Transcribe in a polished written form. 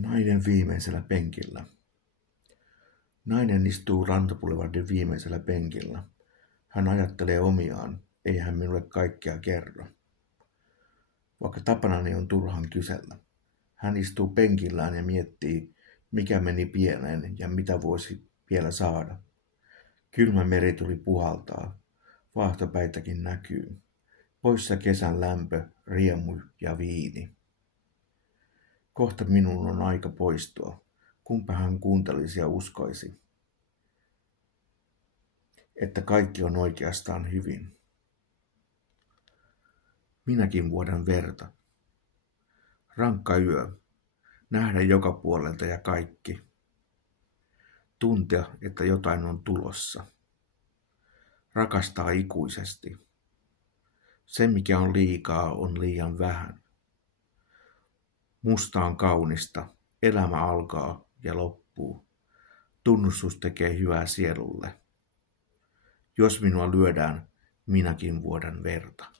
Nainen viimeisellä penkillä. Nainen istuu Rantaboulevardin viimeisellä penkillä. Hän ajattelee omiaan, ei hän minulle kaikkea kerro. Vaikka tapanani on turhan kysellä. Hän istuu penkillään ja miettii, mikä meni pieleen ja mitä voisi vielä saada. Kylmä merituli puhaltaa. Vaahtopäitäkin näkyy. Poissa kesän lämpö, riemu ja viini. Kohta minun on aika poistua. Kumpa hän kuuntelisi ja uskoisi, että kaikki on oikeastaan hyvin. Minäkin vuodan verta. Rankka yö. Nähdä joka puolelta ja kaikki. Tuntea, että jotain on tulossa. Rakastaa ikuisesti. Se, mikä on liikaa, on liian vähän. Musta on kaunista. Elämä alkaa ja loppuu. Tunnustus tekee hyvää sielulle. Jos minua lyödään, minäkin vuodan verta.